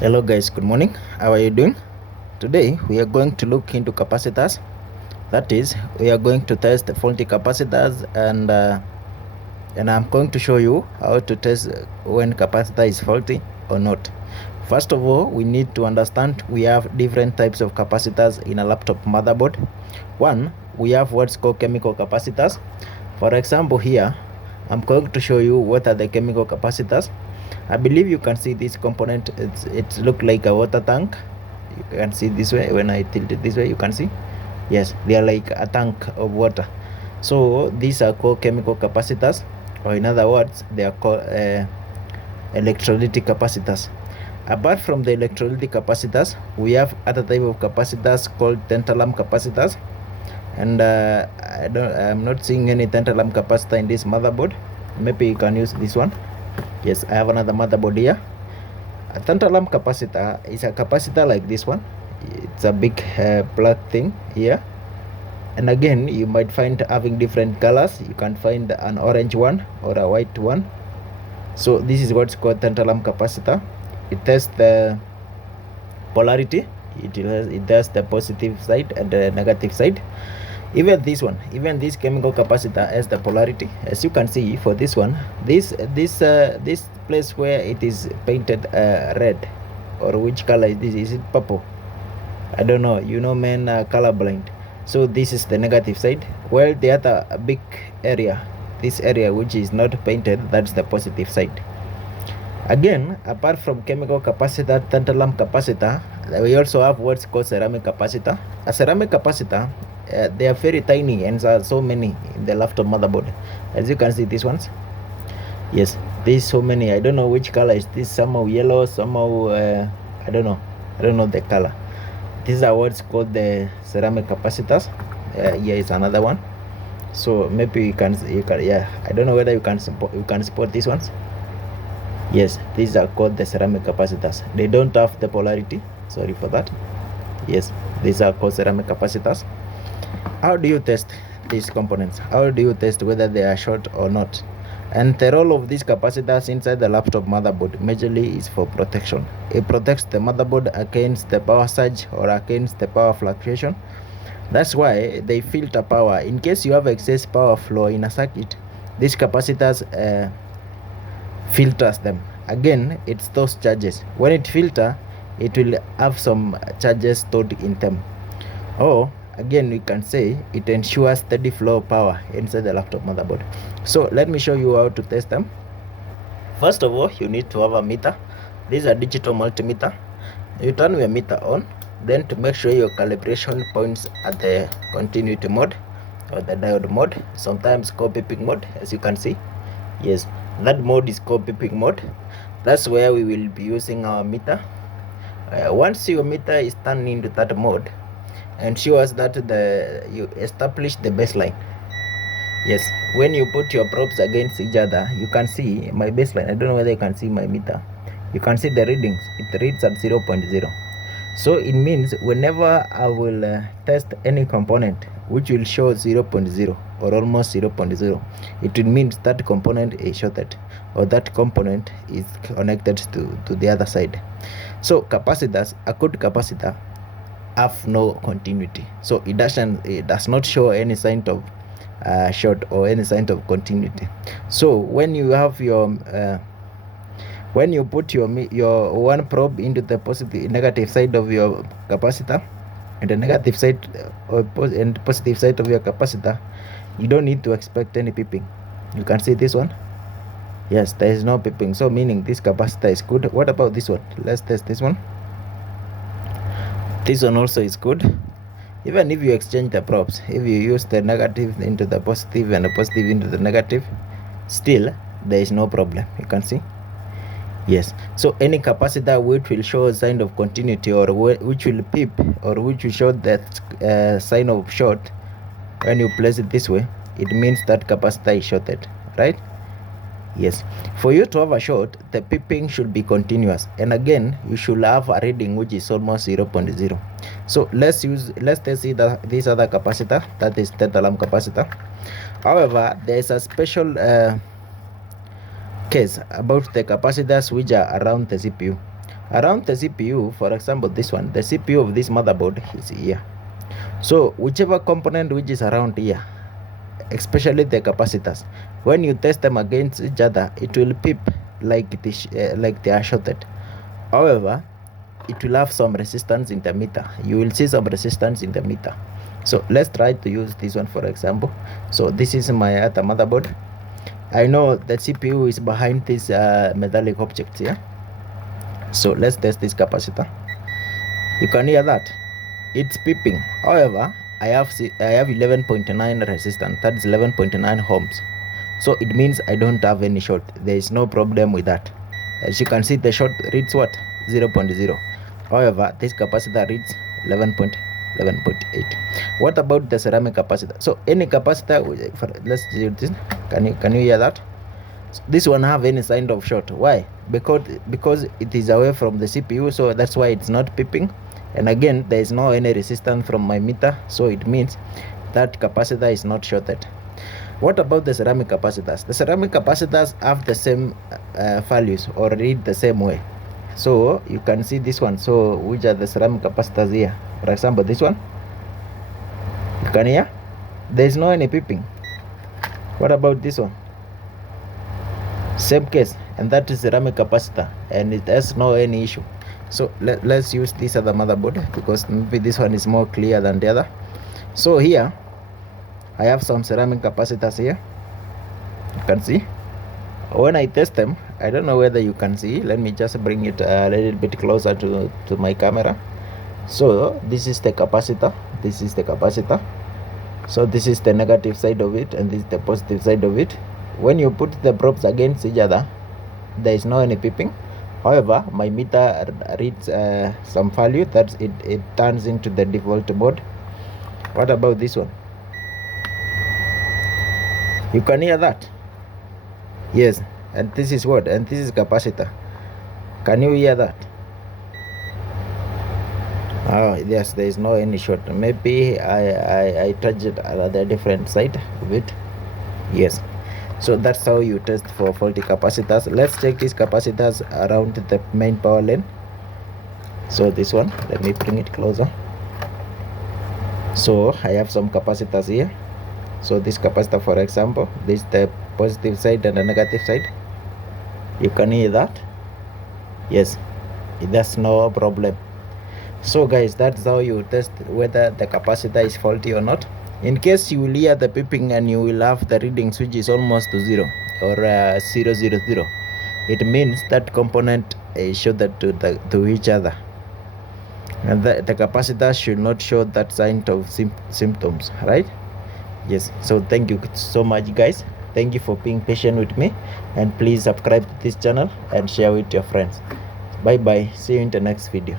Hello guys, good morning. How are you doing? Today we are going to look into capacitors. That is, we are going to test the faulty capacitors and I'm going to show you how to test when capacitor is faulty or not. First of all, we need to understand we have different types of capacitors in a laptop motherboard. One, we have what's called chemical capacitors. For example, here I'm going to show you what are the chemical capacitors. I believe you can see this component. It looks like a water tank. You can see this way. When I tilt it this way, you can see, yes, they are like a tank of water. So these are called chemical capacitors, or in other words, they are called electrolytic capacitors. Apart from the electrolytic capacitors, we have other type of capacitors called tantalum capacitors, and I'm not seeing any tantalum capacitor in this motherboard. Maybe you can use this one. Yes, I have another motherboard here. A tantalum capacitor is a capacitor like this one. It's a big black thing here, and again you might find having different colors. You can find an orange one or a white one. So this is what's called tantalum capacitor. It tests the polarity. It does the positive side and the negative side. Even this one, even this chemical capacitor has the polarity. As you can see for this one, this place where it is painted red, or which color is this? Is it purple? I don't know. You know, men are colorblind. So this is the negative side. Well, the other big area, this area which is not painted, that's the positive side. Again, apart from chemical capacitor, tantalum capacitor, we also have what's called ceramic capacitor. A ceramic capacitor, they are very tiny, and there are so many in the laptop motherboard. As you can see, these ones, yes, there's so many. I don't know which color is this. Somehow yellow, somehow I don't know the color. These are what's called the ceramic capacitors. Here is another one. So maybe you can yeah, I don't know whether you can spot these ones. Yes, these are called the ceramic capacitors. They don't have the polarity, sorry for that. Yes, these are called ceramic capacitors. How do you test these components? How do you test whether they are short or not? And the role of these capacitors inside the laptop motherboard majorly is for protection. It protects the motherboard against the power surge or against the power fluctuation. That's why they filter power. In case you have excess power flow in a circuit, these capacitors filters them. Again, it stores charges. When it filter, it will have some charges stored in them. Or again, we can say it ensures steady flow of power inside the laptop motherboard. So let me show you how to test them. First of all, you need to have a meter. This is a digital multimeter. You turn your meter on, then to make sure your calibration points at the continuity mode or the diode mode, sometimes called beeping mode, as you can see. Yes, that mode is called beeping mode. That's where we will be using our meter. Once your meter is turned into that mode, ensures that you establish the baseline. Yes, when you put your probes against each other, you can see my baseline. I don't know whether you can see my meter. You can see the readings. It reads at 0.0. So it means whenever I will test any component which will show 0.0 or almost 0.0, it will mean that component is shorted, or that component is connected to the other side. So capacitors, a good capacitor, have no continuity. So it does not show any sign of short or any sign of continuity. So when you have your when you put your one probe into the negative side of your capacitor, and the negative side and positive side of your capacitor, you don't need to expect any peeping. You can see this one. Yes, there is no peeping, so meaning this capacitor is good. What about this one? Let's test this one. This one also is good. Even if you exchange the probes, if you use the negative into the positive and the positive into the negative, still there is no problem. You can see. Yes, so any capacitor which will show a sign of continuity, or which will peep, or which will show that sign of short, when you place it this way, it means that capacitor is shorted, right? Yes, for you to have a short, the peeping should be continuous, and again you should have a reading which is almost 0.0. So let's test this other capacitor, that is tantalum capacitor. However, there is a special case about the capacitors which are around the CPU. Around the CPU, for example, this one, the CPU of this motherboard is here. So whichever component which is around here, especially the capacitors, when you test them against each other, it will pip like they are shorted. However, it will have some resistance in the meter. You will see some resistance in the meter. So let's try to use this one for example. So this is my other motherboard. I know the CPU is behind this metallic object here. So let's test this capacitor. You can hear that it's pipping. However, I have 11.9 resistance, that is 11.9 ohms. So it means I don't have any short. There is no problem with that. As you can see, the short reads what? 0.0. However, this capacitor reads 11.8. What about the ceramic capacitor? So any capacitor, let's do this. Can you hear that? So this one have any sign of short. Why? Because it is away from the CPU, so that's why it's not pipping. And again, there is no any resistance from my meter, so it means that capacitor is not shorted. What about the ceramic capacitors? The ceramic capacitors have the same values or read the same way. So you can see this one. So which are the ceramic capacitors here? For example, this one. You can hear? There is no any pipping. What about this one? Same case, and that is ceramic capacitor, and it has no any issue. So let's use this other motherboard because maybe this one is more clear than the other. So here I have some ceramic capacitors here. You can see when I test them, I don't know whether you can see. Let me just bring it a little bit closer to my camera. So this is the capacitor, this is the capacitor. So this is the negative side of it, and this is the positive side of it. When you put the probes against each other, there is no any pipping. However, my meter reads some value that it turns into the default mode. What about this one? You can hear that? Yes, and this is what? And this is capacitor. Can you hear that? Oh yes, there is no any short. Maybe I touched it at a different side of it. Yes. So that's how you test for faulty capacitors. Let's check these capacitors around the main power lane. So this one, let me bring it closer. So I have some capacitors here. So this capacitor, for example, this is the positive side and the negative side. You can hear that? Yes, that's no problem. So guys, that's how you test whether the capacitor is faulty or not. In case you will hear the pipping and you will have the readings which is almost to 0 or 000, it means that component is shorted to each other, and the capacitor should not show that sign of symptoms, right? Yes. So thank you so much guys. Thank you for being patient with me, and please subscribe to this channel and share with your friends. Bye bye. See you in the next video.